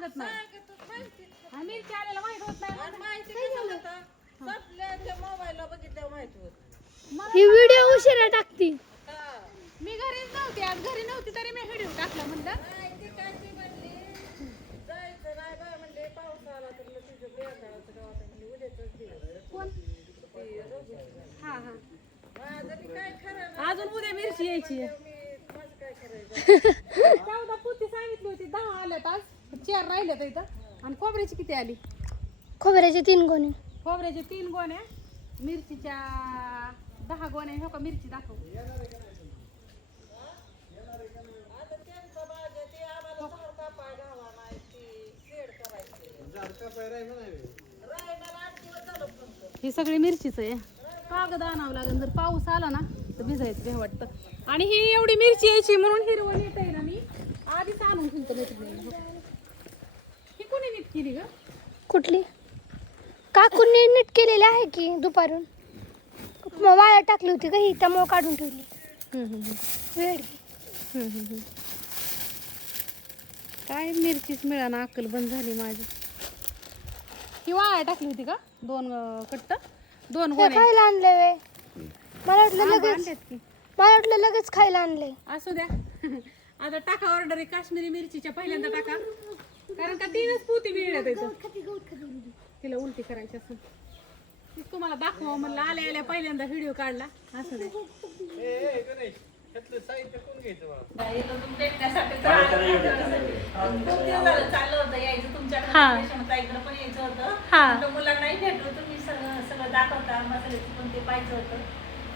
सांगत नाही हा, मिरची आलेला माहित होत नाही मोबाईलला बघितल्यावर माहित होत. ही व्हिडिओ उशिरा टाकती. मी घरीच नव्हते आज घरी नव्हती तरी मी व्हिडिओ टाकला म्हणलं नाही ती काय ती म्हणली जायचं नाही बाय म्हणले पाऊस आला तर मग तुझं बेळगावाचं गावात म्हणले उद्याच दिवस कोण हा हा माझं बी काय खरं नाही. अजून उद्या मिरची यायची आहे. मी माझं काय करायचं 14 पोती सांगितली होती 10 आल्यात आज 4 राहिल्यात इथं आणि खोबऱ्याची किती आली खोबऱ्याचे 3 गोणे. खोबऱ्याचे 3 गोण्या मिरचीच्या 10 गोण्या हो का मिरची दाखव आता त्यांचं बाजा ते आम्हाला सारखा पाय घावा नाही ती शेड करायची रायनाला 8 दिवस झालं फक्त. ही सगळी मिरचीच आहे कागद आणावं लागेल जर पाऊस आला ना तर भिजायचं भे वाटतं आणि ही एवढी मिरची यायची म्हणून हिरवण येत आहे ना मी आधीच आणून ठेवतो मैत्रिणीला ही कोणी नीट केली ग कुठली काकूंनी नीट केलेली आहे की दुपारून. मग वाया टाकली होती का ही त्यामुळे काढून ठेवली. वेळ काय मिरचीच मिळाना अक्कल बंद झाली माझी ही वाया टाकली होती का 2 कट्ट 2 गोण्या खायला आणलंय वे. मला वाटलं आंबा लगेच आणलेत की मला वाटलं लगेच खायला आणलंय. असू द्या आता टाका ऑर्डर आहे काश्मीरी मिरचीच्या पहिल्यांदा टाका कारण का 3च पोती मिळण्यात येतं तिला उलटी करायची असं तीच तुम्हाला दाखवा म्हणलं आल्या आल्या पहिल्यांदा व्हिडिओ काढला असं नाही मुलांनाही भेटलो तुम्ही सगळं दाखवता मसाल्याचं पण ते पाहिजे होतं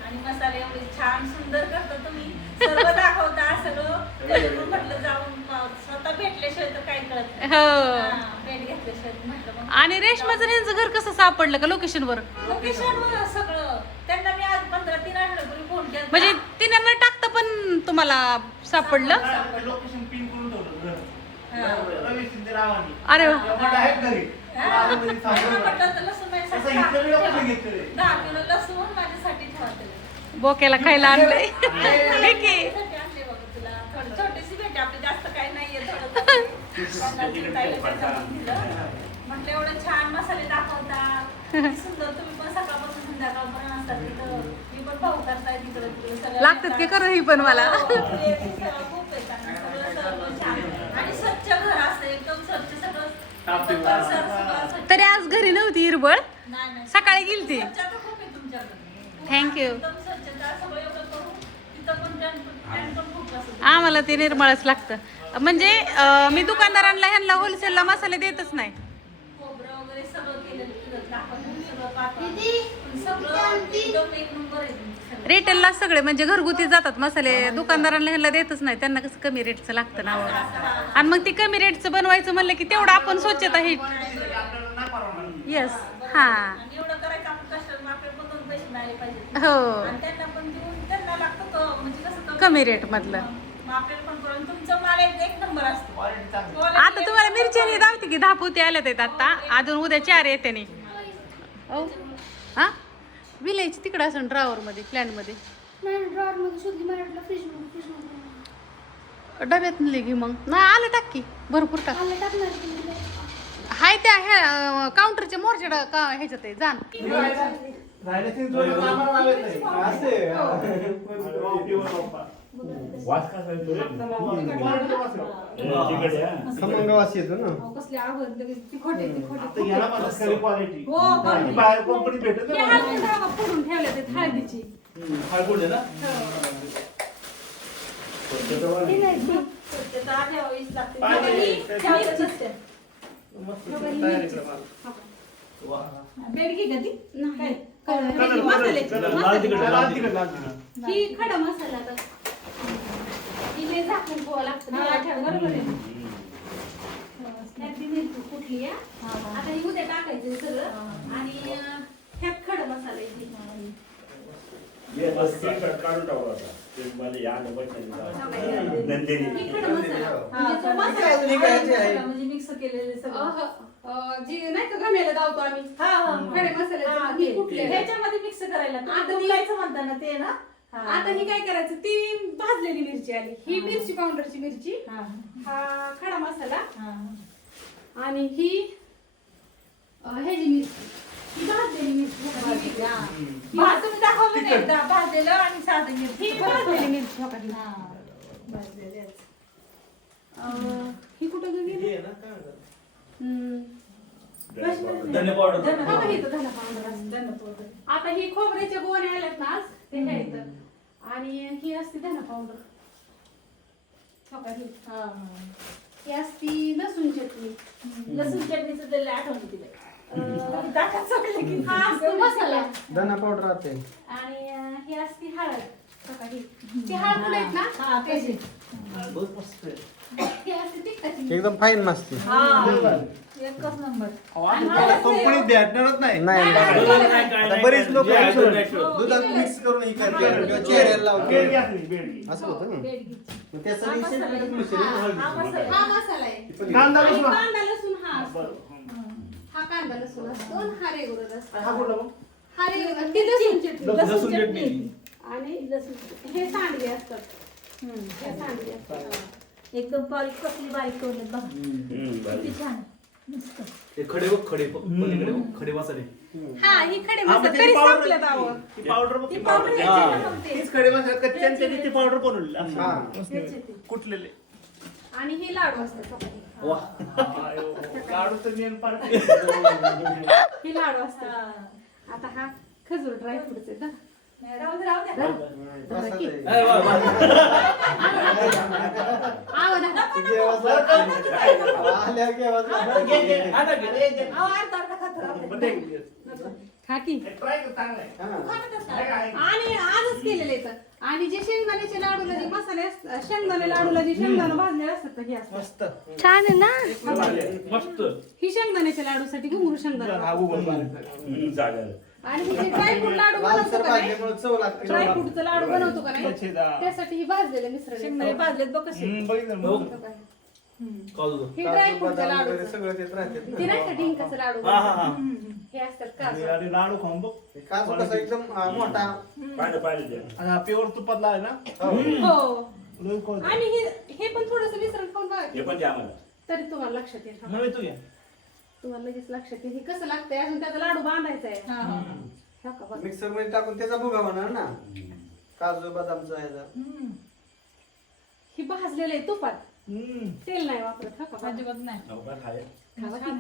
आणि मसाले एवढे छान सुंदर करता तुम्ही सर्व दाखवता सगळं म्हटलं जाऊन स्वतः भेटल्याशिवाय तर काय कळत नाही. भेट घेतल्याशिवाय म्हटलं मग आणि रेशमाचं यांचं घर कसं सापडलं का लोकेशन वर लोकेशनवर सगळं त्यांना मी आज 15-3 आठवड्यापूर्वी फोन केला म्हणजे तिने न टाकता पण तुम्हाला सापडलं लोकेशन पिन करून ठेवलं रवी शिंदे अरे वा. म्हटलं तर लसूण माझ्यासाठी 10 किलो लसूण माझ्यासाठी ठेवा बोक्याला खायला आणलंय ठीक आहे छोटीशी भेट आपली जास्त काही नाहीये म्हटलं एवढं छान मसाले दाखवता सुंदर तुम्ही पण सकाळपासून संध्याकाळपर्यंत असतात तिथं मी पण भाऊ करताय तिकडं तिकडे सगळं लागतात की खरं ही पण मला खूप आहे सगळं छान आणि स्वच्छ घर असतं एकदम स्वच्छ सगळं तरी आज घरी नव्हती हिरबळ नाही सकाळी गेलती स्वच्छता खूप आहे तुमच्याकडे थँक्यू एकदम स्वच्छता सगळं एवढं करून तिथं पण टॅन पण खूप असतं आम्हाला ते निर्मळच लागतं म्हणजे मी दुकानदारांना ह्यांना होलसेलला मसाले देतच नाही खोबरं वगैरे सगळं केलेलं तुझं दाखवून सगळं पाठवा सगळं एकदम एक नंबर आहे तुमचं. रिटेलला सगळे म्हणजे घरगुती जातात मसाले दुकानदारांना ह्यांना देतच नाही त्यांना कसं कमी रेटचं लागतं ना आणि मग ती कमी रेटचं बनवायचं म्हणलं की तेवढं आपण स्वच्छता ही येस हा आणि एवढं करायचं आपण कस्टमर आपल्याला पण 2 पैसे मिळाले पाहिजे हो आणि त्यांना पण देऊन त्यांना लागतं म्हणजे कसं कमी रेट मधलं मग आपल्याला पण करून तुमचं माल एक नंबर असतो आता तुम्हाला मिरची दावते की 10 पोती आल्यात आहेत आता अजून उद्या 4 येते नाही हा विलायची तिकडं असं ड्रावर मध्ये प्लॅन मध्ये ड्रॉवर मध्ये शोधली मला वाटलं फ्रीज डब्यात घे मग नाही आलं टाक की भरपूर टाक टाकणार हाय त्या ह्या काउंटरच्या मोरच्या का ह्याच्यात आहे जाण खमंगवासी येतो ना कसले आवड तिखोटे बाहेर कंपनी भेटत फोडून ठेवल्या ते हळदीची स्वच्छता ठेवावीच लागते बेडगी का ती ही खडा मसाला आता ही लय झाकून ठेवावं लागतं बरोबर आहे त्यात ती मिरची कुठली आहे आता ही उद्या टाकायचं सगळं आणि ह्यात खडा मसाला आहे काढून टाकू आता म्हणजे मिक्स केलेले सगळं जी नाही का गमेला धावतो आम्ही खडे मसाले ह्याच्यामध्ये मिक्स करायला आता म्हणता ना ते ना आता ही काय करायचं ती भाजलेली मिरची आली ही मिरची पावडरची मिरची हा खडा मसाला आणि ही ह्याची मिरची, ही भाजलेली मिरची. तुम्ही दाखवलं ना एकदा भाजलेलं आणि साधं मिरची. ही भाजलेली मिरची हो का ही? हा, भाजलेलेच. ही कुठं गेली? हे ना काय म्हणतात? हम्म. धने पावडर. हो का, इथं धना पावडर असते. धने पावडर. आता ही खोबऱ्याच्या गोण्या आल्यात ना आज ते घ्यायचं. आणि ही असते धना पावडर. हो का ही? हा, हा. ही असती लसूण चटणी. लसूण चटणीचं त्याला आठवण दिली दाखवत चोळलं की हा असतो मसाला. धना पावडर राहते. आणि ही असती हळद. हो का ही? ती हळद कुठे आहेत ना? हा, त्याची. बहुत मस्त आहे. ही असते तिखटाची. एकदम फाईन मस्ती. हा, एकच नंबर. कंपनीत भेटणारच नाही. नाही नाही. आता बरेच लोक दुधात मिक्स करून ही करते किंवा चेहऱ्याला बेडगी लावते. असली, बेडगी. असं होतं ना. बेडगी. मग त्यासाठी हा, मसाला आहे. शेंगदाण्याचं मिश्रण हा, हळद हा, दिली. मसाला. हा मसाला आहे. कांदा आणि लसूण. कांदा लसूण हा असतो. बरं. हा कांदा लसूण असतो आणि हा रेगुलर असतो. हा कुठला मग? हा रेगुलर ती लसूण चटणी. लसूण चटणी. आणि लसूण हे सांडगे असतात. हे सांडगे असतात. एकदम बारीक कसली बारीक करून बघा किती छान मस्त. खडे बघ खडे पलीकडे बघ, खडे मसाले. हा ही खडे हा, मग मसाले ती तरी पावडर- संपल्यात अहो. ती पावडर बघ, ती ती पावडर पावडर. घ्यायची हा. ना मग ते. तीच खडे मसाले कच्च्याने त्यांनी ती पावडर बनवलेली असं. हा. त्याची ती. कुटलेले. आणि हे लाडू असतात. वा आयो, काढू तर नेल पार. हे लाडू असतात. हा. आता हा खजूर ड्रायफ्रुट्स आहे ना. राहू दे, राहू दे. मस्त आहे. अरे वा, वा. आवडा. आल्या की आवाज. आता घे. अहो, अर्धा अर्धा खात राहू पण दे. ते- खा की. ट्राय कर, चांगलं आहे. हा. खातच आहे नाही. का, आहे का? आणि आजच केलेले तर आणि जे शेंगदाण्याचे लाडूला जे मसाले असतात शेंगदाणे लाडूला जे शेंगदाणे भाजलेले असतात तर हे असतात. मस्त. छान आहे ना. मस्त ही शेंगदाण्याच्या लाडूसाठी घुंगरू शेंगदाणे हा गुगल मारायचा. आणि हे जे ड्रायफ्रूट लाडू बनवतो लालसर का नाही भाजल्यामुळे चव लागते. ड्रायफ्रूटचं लाडू बनवतो का नाही त्याचे दा- त्यासाठी ही भाजलेले मिश्रण शेंगदाणे आहे. भाजलेत बघ कसे. बघितलं हो. मग. काजू हे काजू, ड्रायफ्रूटचं बदाम लाडू वगैरे सगळं तेच राहते ना. ते नाही का डिंकाचं लाडू हा हा हा हे असतात काजू. आणि लाडू खाऊन बघ. काजू कसा एकदम मोठा. आणि हा प्युअर तुपातला आहे ना. हो लय कोण- आणि हे पण थोडंसं मिश्रण खाऊन बघा की. पण द्या मला. तरी तुम्हाला लक्षात येईल मग तू घ्या. तुम्हाला लगेच लक्षात येईल हे कसं लागतंय अजून त्याचा लाडू बांधायचा आहे हा, हा. हा का बघा. मिक्सर मध्ये टाकून त्याचा भुगा होणार ना. काजू बदामचा ह्याचा. हम्म. ही भाजलेलं आहे तुपात हम्म. तेल नाही वापरत हा का बघा. अजिबात नाही. खावा की.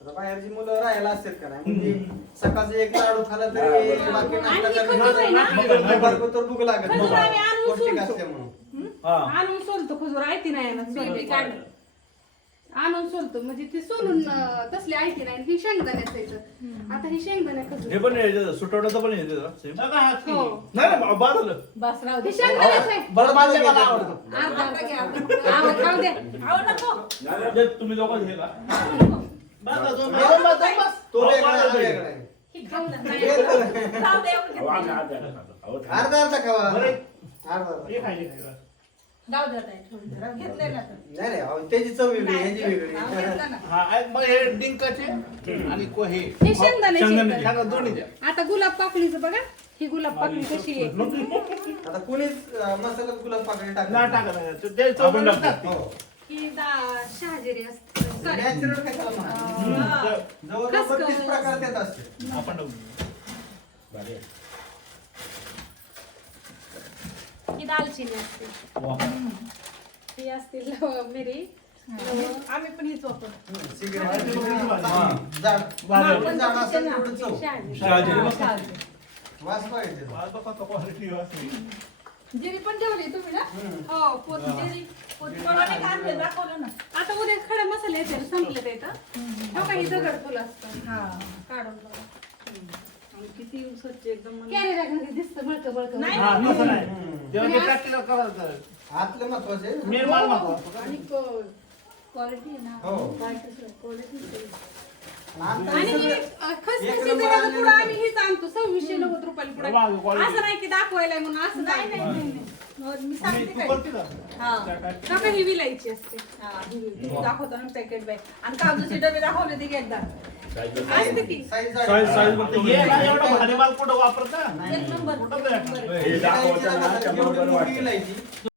आता बाहेरची मुलं राहायला असतात का नाही म्हणजे सकाळचं एक लाडू खाला तरी बाकी आणि नाश्ता हे खजूर आहे ना? दुपारचं तर भूक लागत खजूर आम्ही आणून पौष्टिक सोलतो. असल्यामुळं. हा आणून सोलतो खजूर आयती नाही आणत सोलते काढ आणून सोलतो म्हणजे ते सोलून तसले आयती नाही ही शेंगदाण्याचं यायचं आता ही शेंगदाण्या हे खजूर पण सुटवण्याचं पण येते जरा same. बघा हा की. हो नाही नाही, बाद झालं. बस राहू हे दे. शेंगदाण्याचं आहे बरं माझं मला मला आवडतं. आवडतं. अर्धा अर्धा घ्या, अर्धा. खाऊ दे आवड नको. म्हणजे तुम्ही दोघं हे का बघा, जो बघा, बघा, बघा. तो वेगळा आहे, हा वेगळा आहे. ही खाऊ नका. हे तर- राहू दे, एवढं घेतलं. अर्धा अर्धा खावा बरं. अर्धा अर्धा. हे खायचे खायला. राहू दे आता हे. घेतलंय ना तर. नाही नाही अहो, त्याची चव वेगळी ह्याची नाही, वेगळी हा, घेतलं ना. हा आणि मग हे डिंकाचे आणि हे हे शेंगदाण्याचे शेंगदाणे. आहेत. ह्यांना दोन्ही द्या. आता गुलाब पाकळीचं बघा ही गुलाब पाकळी कशी आहे आता कुणीच मसाल्यात गुलाब पाकळी नाही टाकत टाका नाही. ते चव आपण बनवून टाकतो. टाकते. हो ही शहाजिरी असते Sorry. नॅचरल काय त्याला म्हणा. जवळजवळ 32 प्रकार त्यात असते. आपण टाकू. ही दालचिनी असते वा. ही असते मिरी आम्ही पण हीच वापरतो सिगरेट हा. जाड वाजव. जाड असेल तेवढं चव. शहाजिरी. शहाजिरी. वास पाहिजे. वाजव कसा quality असते. जिरी पण ठेवली तुम्ही ना. हो पोती जिरी पोती बनवले का आणले दाखवलं ना. आता उद्या खडे मसाले येते संपले ते इथं हो का ही दगड फुलं असतं हा. काढून बघा. आणि किती स्वच्छ एकदम मन- कॅरेला घरी दिसतं बळकं बळकं नाही. हा, तसं नाही. हम्म. जेव्हा ते practical करायचं. आतलं महत्वाचं आहे. मेन माल महत्वाचा. आणि क्वालिटी आहे ना. हो. क्वालिटी. आता आणि हे ही सगळं- खसखसीचं त्याचं पुढं आम्ही हेच आणतो 2690 रुपयाला पुढं वाव, quality. असं नाही की दाखवायला म्हणून असं नाही नाही नाही नाही हो, मी आणि सांगते तू काय. करते का? हा. त्या काय? का ही विलायची असते हा, दाखवतो ना पॅकेट बॅग आणि काजूचे डबे दाखवले ते एकदा असते ती साईज साईज साईज बघ हे ना एवढं भारी माल कुठं वापरता? नाही. एक नंबर कुठं नाही. इलायची दाखवतात, एवढी मोठी इलायची